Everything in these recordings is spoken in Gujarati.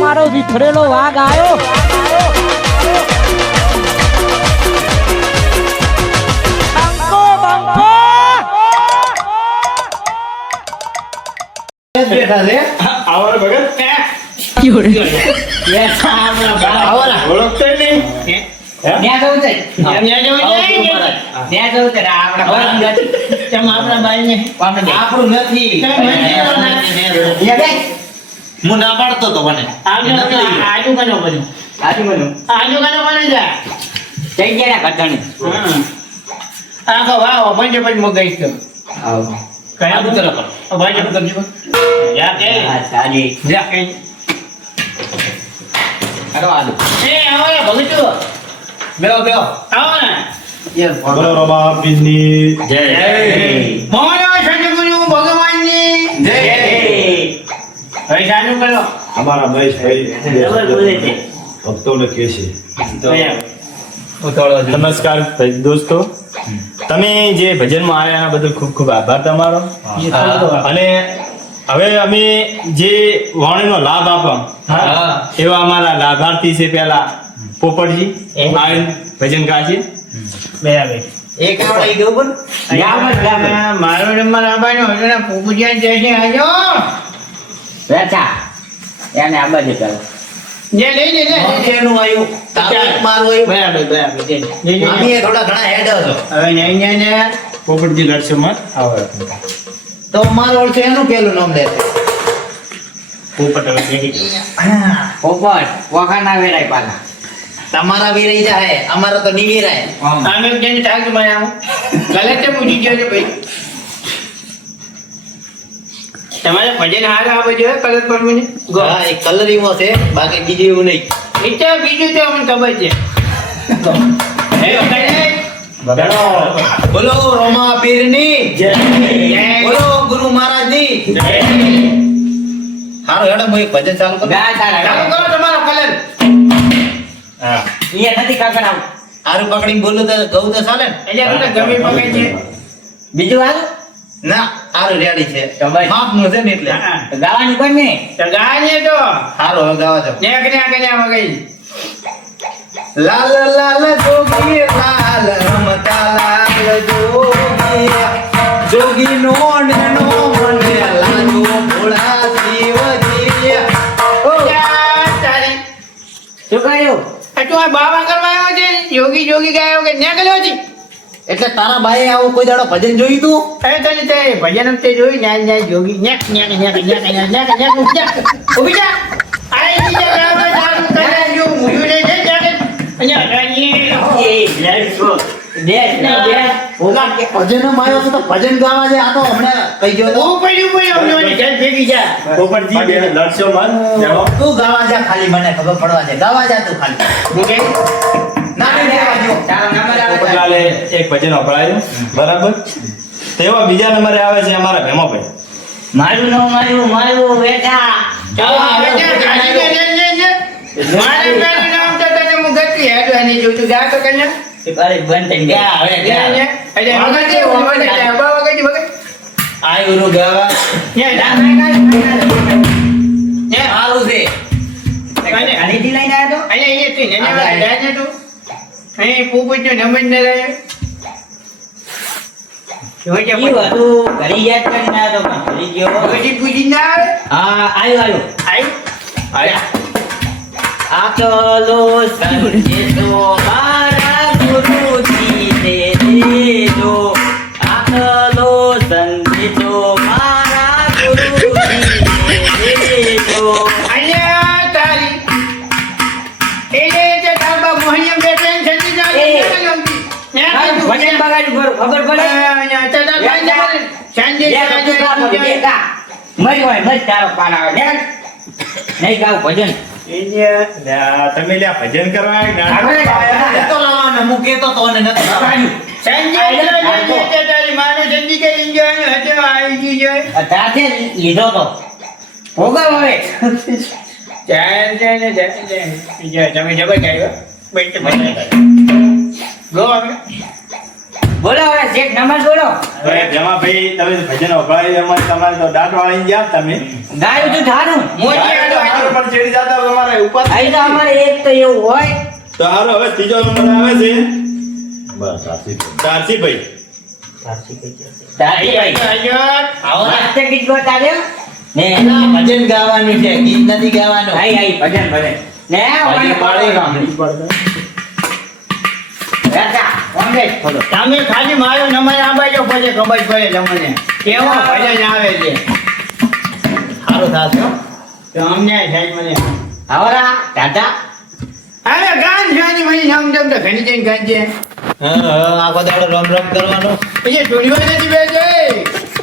મારો વિખરેલો વાઘ આવ્યો. બેઠા છે આવર ભગત ઓળખતો નહીં. ત્યાં જવું છે આપણું નથી હું ના પાડતો તો મને આજુ કનો બને જા જઈ ગયા ઘટણી આખો વાવ મંજે પણ મગાઈશ તો કયા ઉતરો કરો. ભાઈ જબ કરજો યા કે સાજી જા કે કરો આલુ એ આવો ભગતો બેઓ બેઓ આવો ને બોલો રમા પીરની જય. મોનો સદગુરુ ભગવાનની જય ભાઈ ચાલુ કરો અમારા મહેશભાઈ બરાબર બોલે છે ભક્તોને કહે છે. ઉતોળો નમસ્કાર દોસ્તો, તમે જે ભજનમાં આવ્યા એના બદલ ખૂબ ખૂબ આભાર તમારો. અને હવે અમે જે વાણીનો લાભ આપો એવા અમારા લાભાર્થી છે. પહેલા પોપટજી આવીને ભજન ગાશે. બરાબર એક આવડી ગયું પણ મારો નંબર આબાનો હતો ને પૂજ્યા જય છે આજો બેઠા એને આ બાજુ કરો જે લઈ લે ને એનું આવ્યું તારું મારું આવ્યું બરાબર બરાબર જે અમે થોડા ઘણા હેડ હતો હવે નહીં ને પોપટજી લડશે મત. તો મારું ઓળખે એનું પેલું નામ લે પોપટ હવે બેસી ગયો. પોપટ વખાના વેરાય પાલા તમારા વેરાઈ જાય અમારા તો ની વેરાય આમે જેને ટાગ બનાવો ગલત છે પૂછી ગયો છે ભાઈ તમારે ભજન હાર આવે જોઈએ કલર પર મને હા એક કલરીમાં છે બાકી બીજું એવું નહીં ઈચ્છા બીજું તો અમને ખબર છે હે કઈ બોલો રોમા પીરની જય. બોલો ગુરુ મહારાજની હારો હેડો હું એક ભજન ચાલુ કરું ચાલુ કરો તમારો કલર હા અહીંયા નથી કાકડ આવ હારું પકડીને બોલું તો ગૌ તો ચાલે ને એટલે આપણે ગમે પકડ છે બીજું હારું ના હારું રેડી છે માપ નું છે ને એટલે હા. ગાવાની પણ ને તો ગાય તો હારું હવે ગાવા દો નેક વગઈ લાલ લાલ જોગી લાલ રમતા લાલ જોગી જોગી નો ને નો મને લાજો ભોળા શિવજી ઓ તારી શું કહ્યું તું આ બાવા કરવા આવ્યો છે યોગી યોગી ગાયો કે નેક ગયો છે એટલે તારા બાએ આવું કોઈ દાડો ભજન જોયું તું અરે તને તે ભજન તે જોઈ ન્યાય ન્યાય જોગી નેક નેક નેક નેક નેક નેક નેક ઉભી જા આઈ જી જા ચાલુ કરે જો મુયું લે છે જાને અહીંયા રાની એ લેટ્સ ગો દેશ ને દેશ ઓલા કે ભજન માયો તો ભજન ગાવા છે આ તો હમણાં કહી ગયો તો ઓ પડ્યું અમને ઘર ભેગી જા પોપટજી બે લડશો મત. જાઓ. તું ગાવા જા ખાલી મને ખબર પડવા દે ગાવા જા તું ખાલી ઓકે ના નહીં ગાવા જો તારો નંબર આવે પોપટલાલે એક ભજન વપરાયું બરાબર. તેવા બીજા નંબરે આવે છે અમારા ભેમાભાઈ. મારું નામ મારું બેટા ચાલો હવે જા ગાડી લે લે લે મારે પેલું નામ તો તને હું ગતી હેડો અને જો તું ગા તો કન્યા અરે બંધ થઈ ગયા હવે લે લે અરે વગતી વગતી બાબા વગતી વગતી આય ઉરુ ગાવા ને જા ને સારું છે અને આની લઈને આવ્યો અરે એ તું ને ને જા તું અહીં પૂપુજ નો નંબર ન રહ્યો જોજે ઈ હતું ઘરી યાદ કરીને આવ્યો તો પણ ભૂલી ગયો પછી પૂછી ના આવે હા આવ્યો આય આચલો સંદેશો મારા ગુરુજી ને દેજો આચલો સંદેશો મારા ગુરુજી ને દેજો અહીંયા તારી એને જે તાબા મોહનિયમ બેઠે છંદી જાય ને વચન બગાડ્યું ખબર પડે અહીંયા તદા ભાઈ છંદી જાય મજ તારો પાન આવે નહીં ગાવ ભજન તમે લ્યા ભજન કરવા આવ્યા? તો લાવવાનો હું કેતો તો ને નથી લાવવાનું. સંજય તારી માનો સંજી કે ઇન્જોય હતો આવી ગયો તાતે લીધો તો ભોગવ હવે ચાલ તમે જબર ગાયો બેટ ગો હવે બોલો હવે શેઠ નંબર બોલો. હવે જમાભાઈ તમે ભજન વપરાય એમાં તમારે તો દાંત વાળી ગયા તમે ગાયું તું ધારું. મોજી આડો તમારે પણ ચડી જતા હોય તમારે ઉપર અહીં તો અમારે એક તો એવું હોય. તો હારો હવે ત્રીજો નંબર આવે છે બસ આશી કારસીભાઈ. આવો રાસ્તે ગીત બતાવ્યો ને ભજન ગાવાનું છે, ગીત નથી ગાવાનું. આઈ આઈ ભજન ભજન ને મને પાડે રાજા ઓમલેટ થોડો. તમે ખાલી મારો નંબર આબાજો પછી ખબર પડે તમને કેવો ભજન આવે છે. સારું થશે હો. તો અમને સાહેબ મને આવરા દાદા અરે ગાન જાની મને નામ દમ તો ઘણી જઈને ગાન છે. આખો દાડો રમ રમ કરવાનો. પછી સ્ટુડિયો નથી બેસે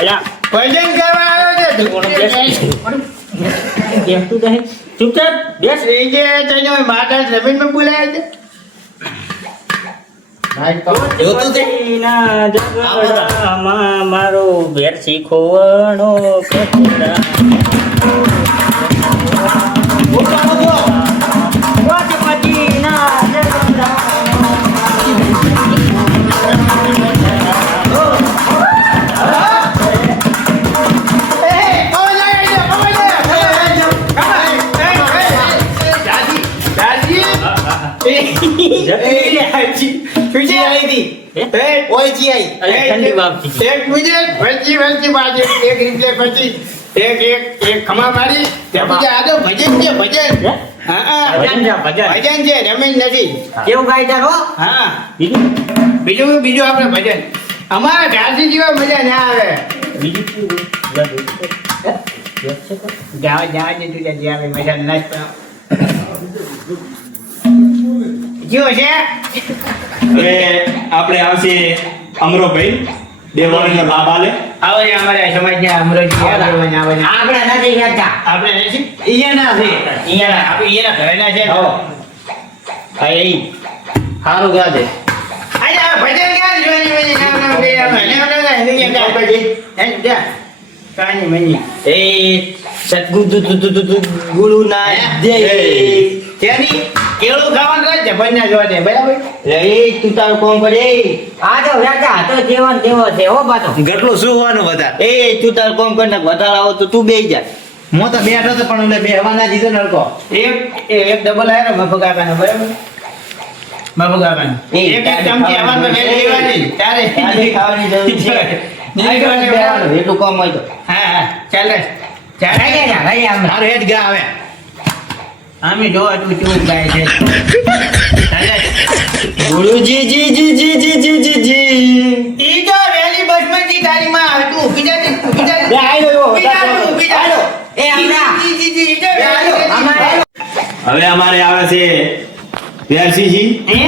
અલા ભજન કરવા આવ્યો છે કેમ તું કહે ચૂપચાપ બેસ. એ જે તને માતા જમીનમાં બોલાયા છે. જોતું તે? ના જગડામાં મારો ઘેર શીખવાનો કચરા. વચપતિના ઓયજી આઈ. અરે ઠંડી વાપતી. એક મિનિટ વચ્ચી વચ્ચી બાજુ એક રિપ્લે પછી એક એક એક ખમા મારી ત્યાં બીજા આદો ભજન છે ભજન. હા હા ભજન છે, ભજન. ભજન છે રમેશ નથી. કેવું ગાય તારો હા બીજું બીજું આપણે ભજન અમારા ઘાસી જેવા મજા ના આવે. બીજું કેવું જાવા જાવા દે તું જ્યાં આવે મજા ના જીવો છે. હવે આપણે આવશે અમરોભાઈ દેવાણીનો લાભ આલે. આવે અમારે સમાજના અમરોજી આગેવાન આવે ને. આપણે નથી કરતા. આપણે નથી ઈયાના છે ઈયાના આપણે ઈયાના ઘરેના છે. હો. સારું ગાજે. આજે આ ભજન ક્યાં જોવાની મને નામ નામ બે આમ મને ઓલા હિન્દી ક્યાં ભજન હે જા કાની મની એ સદગુરુ ગુરુ ના જય. તેની કેળું ખાવાનું રહે છે ભજના જોવા દે બરાબર. એ તું તારું કોમ કરે. આ તો રાજા હતો જેવો ને તેવો છે હો પાછો. ગટલું શું હોવાનું વધારે. એ તું તાર કોમ કર ને વધારે આવો તો તું બેહી જા. હું તો બેઠો તો પણ એટલે બેહવાના દીધો નડકો. એક ડબલ આયો મફો કાકાનો બરાબર મફો કાકાનો એક ચમચી આમાં તો લઈ લેવાની તારે ખાવાની જરૂર છે. નહીં કરવાની બરાબર. એટલું કામ હોય તો હા હા ચાલ રે ચાલ રાજા જા, રાજા આમ. મારું હેડ ગા આવે. આમે જો તું કેવું ગાય છે ચાલ રે. ગુરુજી જી જી જી જી જી જી જી ઈ તો વેલી બસમાંથી તારી માં આવે તું ઊભી જા ઊભી જા બે આઈ ગયો. ઊભી જા તું, ઊભી જા એ હમણાં. જી જી જી ઈ તો વેલી અમારે હવે અમારે આવે છે વેરસીજી. હે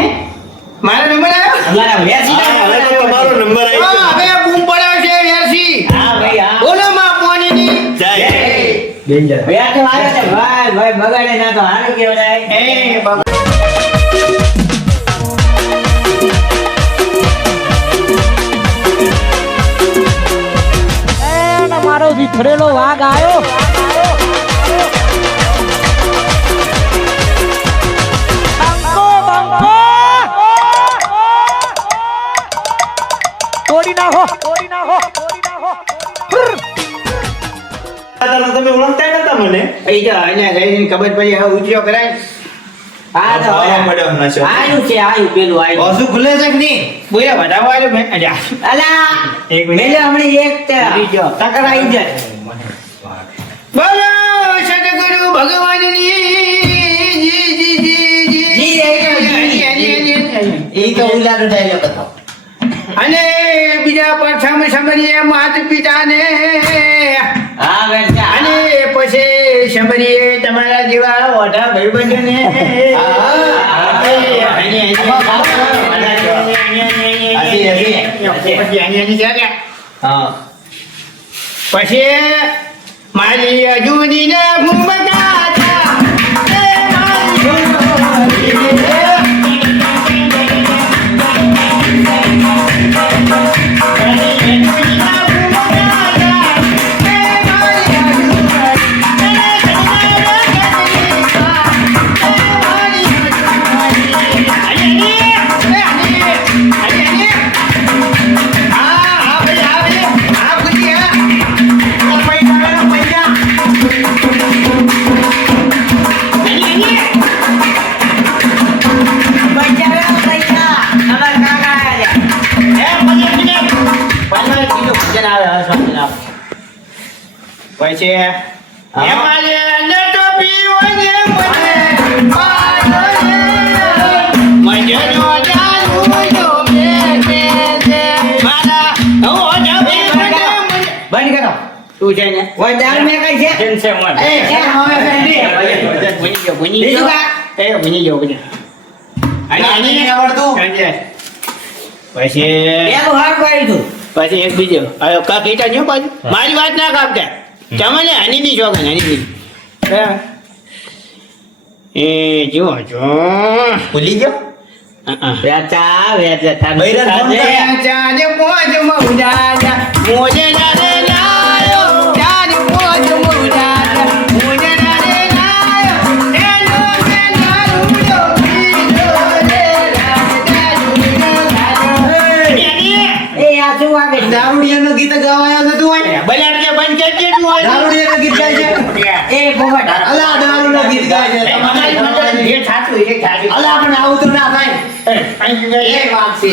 મારો નંબર આવ્યો અમારા વેસી હા, હવે તો તમારો નંબર આવી હા હવે બૂમ પડાવ છે યારસી હા ભાઈ હા બોલો માં પોનીની જાય. વ્યાસ આવ્યો છે ભાઈ ભાઈ બગાડે ના તો હારું કહેવાય. એ બાબા એને મારો વિખરેલો વાઘ આવ્યો. બંકો, બંકો. તોડી નાખો તોડી નાખો તોડી નાખો. તમે ઓળખતા નતા મને. અહીં જા અહીંયા જઈને ખબર પડી હવે ઉતર્યો કરાય આ તો ભાવા પડ્યો હમણાં છે. આયુ છે આયુ પેલું આયુ. ઓછું ખુલે છે કે નહીં? બોયા વધાવો આવ્યો મેં અજા અલા એક મિનિટ. મેલે હમણાં એક ઉડી ગયો. ટકરાઈ જાય. બોલો સદગુરુ ભગવાનની જી જી જી જી એ તો ઉલાનો ડાયલોગ હતો. અને બીજા પ્રથમ સમરીએ માતા પિતાને હા બેટા અને પછી સમરીએ તમારા જેવા ઓઢા ભાઈબંધોને હા. પછી મારી અજુની ભૂમકા પછી એમાં જે નટો પીવો ને મને પાડો ને મજનો જાનું જો બે મારા હું જબી બંધ કરો તું છે ને ઓય દારૂ મે કઈ છે કેમ છે મોય? એ કેમ હવે ફેંડી ભૂની બીજું ગયો કા? એ ભૂની ગયો આની નહીં આવડતું પછી પેલું હાર પાડી તું પછી એક બીજો હવે કા કીટા જો પાછું મારી વાત ના કાપતા તમને હની ની શોખ હની ની એ જો જો ભૂલી ગયો વેચા વેચા બૈરન ફોન કરે. ચાને પોજ મઉજાજા મોજે નારે લાયો ચાને પોજ મઉજાજા મોજે નારે લાયો એનો મે નારુડો પીજો રે એ આ શું વાગે છે? દારૂડિયાનું ગીત ગાવાયા નતું હોય બલાડ કે બંધ કરી દેતું હોય દારૂડિયાનું ગીત ગાય છે એ પોપટ અલા દારૂનું ગીત ગાય છે તમારી મતલબ જે થાતું એ થાતું અલા પણ આવું તો ના થાય એ વાત છે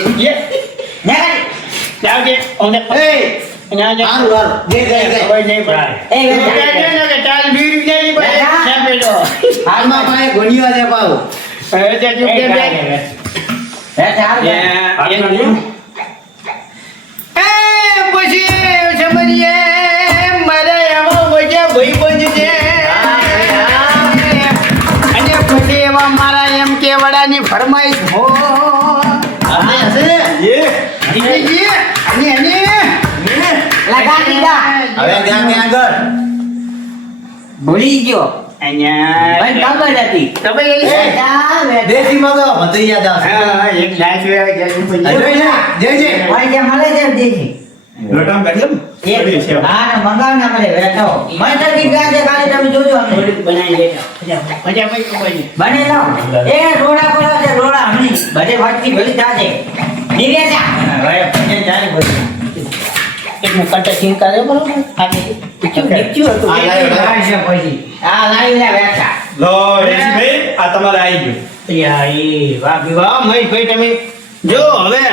નેકર જાવજે ઓને એ ના જા હારું હારું જે ગાય ગાય ખબર નહીં પડે એ વેચા કે ચાલ બીડી નહીં પડે બેટા. ના પેલો હાલમાં પાસે ઘણીવાર છે પાવ હવે તે તું કે બે વેચા એ પછી સમજીએ મારે એવો વજે ભાઈબંધ છે અને પછી એવા મારા એમ કે વડાની ફરમાઈશ હો આપણે હશે ને લગા દીધા હવે ત્યાં ત્યાં આગળ ભૂલી ગયો મને ખબર હતી વેચા વેચા દેશી મગાવો મને તો યાદ આવશે એક લાખ લેવા આ જોઈ લે જે ઓય જે મળે છે દેશી લોટામાં કાઢી લો. એક હા ને મંગાવ ને મળે વેચો મને તો દીધા છે ખાલી તમે જોજો અમને. બનાવી લેતા મજા ભાઈ બને લાવ એ રોડા પડો છે રોડા હમણી બધે વાતથી ભલી થાશે ની વેચા હવે પંજે ચાલી ભલી એક મુકટ સિંહ કરે બરોબર આજે નીચું હતું આ લાવ્યો, છે પછી આ લાવી લે વેચા લો યશભાઈ, આ તમારે આવી ગયું. યા એ વાહ ભી વાહ મહેશભાઈ તમે જો હવે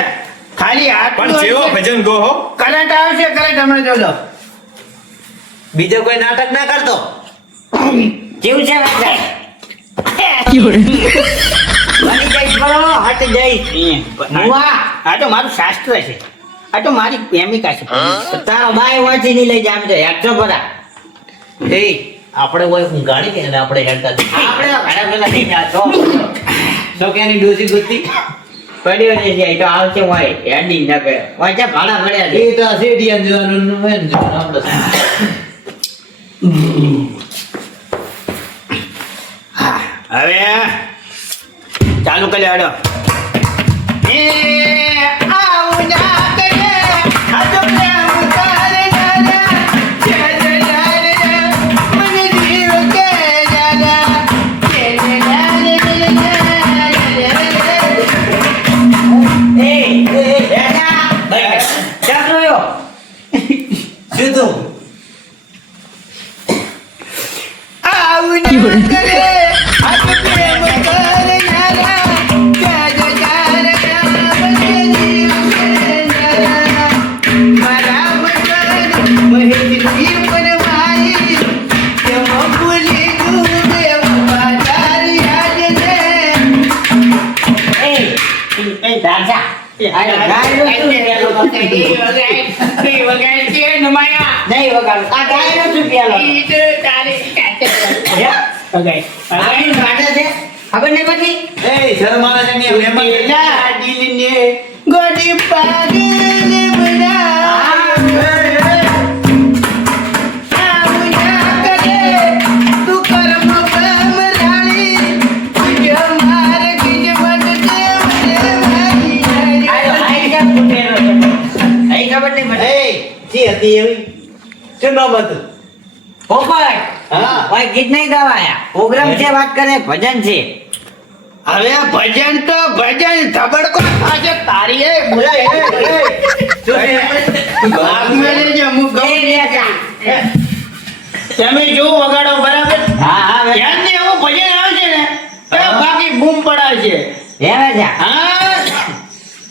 ખાલી હાથ પણ જેવો ભજન ગો હો કરંટ આવશે કરંટ હમણાં જોજો બીજો કોઈ નાટક ના કરતો કેવું છે વેચા બની જઈશ બરો હટ જઈશ મુવા આ તો મારું શાસ્ત્ર છે આ તો મારી પ્રેમિકા છે તારો બાય વાંચી ની લઈ જામ છે એકસો પરા એ આપણે કોઈ ઊંઘાડી કે આપણે હેડતા આપણે ઘણા પેલા થઈ ગયા છો તો કે એની ડોસી ગુસ્તી પડ્યો ને છે તો આવશે હોય હેડી ન કરે વાંચા ભાડા પડ્યા છે એ તો શેઠિયાને જોવાનું હોય ને જોવાનું આપણે હવે ચાલુ કરી હાડો એ આવું ના કરે આ તો પ્રેમ કરે દાદા જય જય મને જીવ કે દાદા શું તું આવું ના કરે આ તો પ્રેમ કરે દાદા જય જય મને જીવ કે દાદા મારા મન મહેશ જીવ પરવાઈ જમ ભૂલી ડૂબે વફાદાર યાદ ને એ રાજા આ ગાયનો શું પેલો નહીં વગાડ આ ગાયનો શું પેલો આની ગાડે છે ખબર નહીં પછી એ શર્માના છે ને મહેમાન ગોડી પાગલ ખબર નહીં એ જી હતી એવી શું નામ હતું પોપટ હા ભાઈ ગીત નહીં ગાવાયા પ્રોગ્રામ છે વાત કરે ભજન છે હવે ભજન તો ભજન ધબડકો આજે તારી એ બોલાય અમુક એ રેજા. તમે જો વગાડો બરાબર હા હા વેચા. ધ્યાન ને એવું ભજન આવે છે ને તો બાકી બૂમ પડાય છે હે વેચા. હા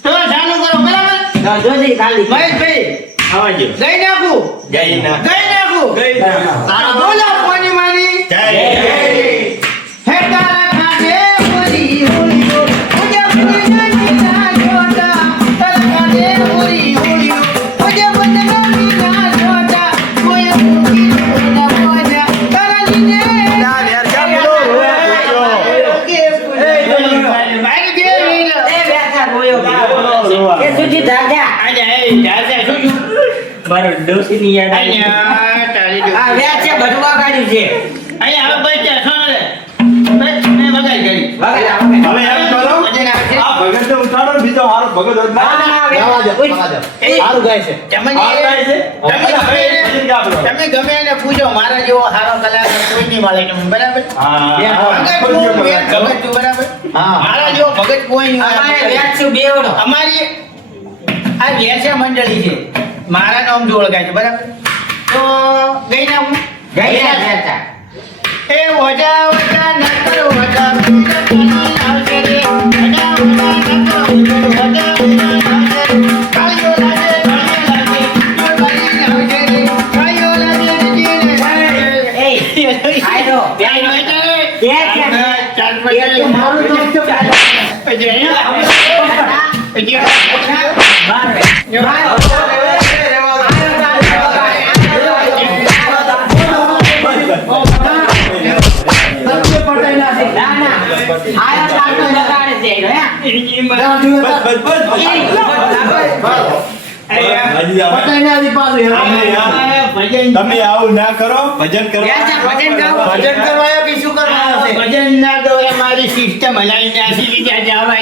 તો ચાલુ કરો બરાબર તો જોજી ખાલી મહેશભાઈ આવજો. ગઈ નાખું જય ના ગઈ નાખું જોયું બોલો કોની માની જય હે તારા ખાતે પૂરી હોળીઓ પૂજા પૂરી ના જોતા તારા ખાતે પૂરી હોળીઓ પૂજા પૂરી ના જોતા કોઈ મૂકી ના મોજા તારા લીને ના યાર ક્યાં બોલો મારી બે લીલો એ બેઠા રોયો એ સુજી દાદા મારો ડોસીની યાદ આવી આ વ્યાજ છે બધું વાગાડ્યું છે વગાડા હવે એમ કરો આ ભગતને ઉઠાડો ને બીજો મારો ભગત હોત ના ગાવા દો સારું ગાય છે આ ગાય છે ભજન ગાબરો. તમે ગમે એને પૂછો મારા જેવો સારો કલાકાર કોઈ નહીં મળે કે બરાબર હા ભગત હું, મેં ભગત છું, બરાબર હા. મારા જેવો ભગત કોઈ નહીં હોય. અમારે વ્યાજ છે બેવડો અમારી આ વ્યવસાય મંડળી છે મારા નામ થી ઓળખાય છે બરાબર તો ગઈ ના હું ગયા જતા એ વજા વજા નકર વજા આવશે રે વજા વજા નકર વજા વજા કાળિયો લાગે આવશે રે કાળિયો લાગે એ આયરો મારું તો તમે આવું ના કરો ભજન કરો ભજન ગાઓ ભજન કરવાયો કે શું કરવાનું છે ભજન ના દોરે મારી સિસ્ટમ હલાવી નાખી ત્યાં જવા